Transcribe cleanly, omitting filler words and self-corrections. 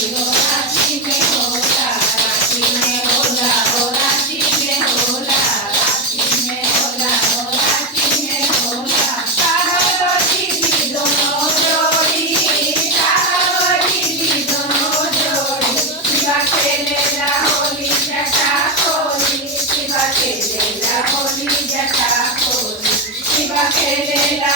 राशि में होला, राशि में होला, ओ राशि में होला, राशि में होला, ओ राशि में होला। साहबती दी दोनों जोड़ी, साहबती दी दोनों जोड़ी। शिवा खेलेला होली जटा खोली, शिवा खेलेला होली जटा खोली, शिवा खेलेला